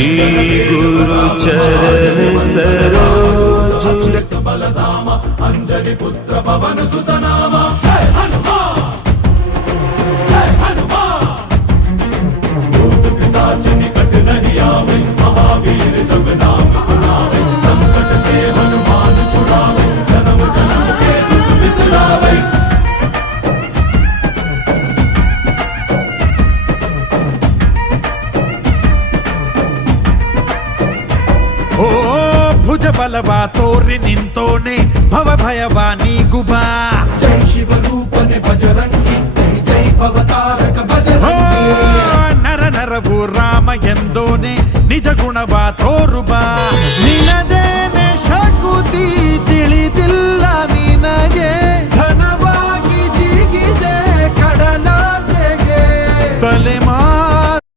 श्री गुरु चरण सरोज बलधाम अंजलि पुत्र पवन सुत नाम जय हनुमान जय हनुमान भूत पिशाच निकट नहीं आवे महावीर जब नाम सुनावे संकट से हनुमान छुड़ावे जन्म जन्म के दुख बिसरावे ಓ ಭುಜ ಬಲವಾ ತೋರಿ ನಿಂತೋನೆ ಭವ ಭಯವಾ ನೀಗುಬಾ जय शिव रूपने बजरंगी जय जय भवतारक ಓ बजरंगी ನರ ನರವು ರಾಮ ಎಂದೋನೆ ನಿಜ ಗುಣವಾ ತೋರುಬಾ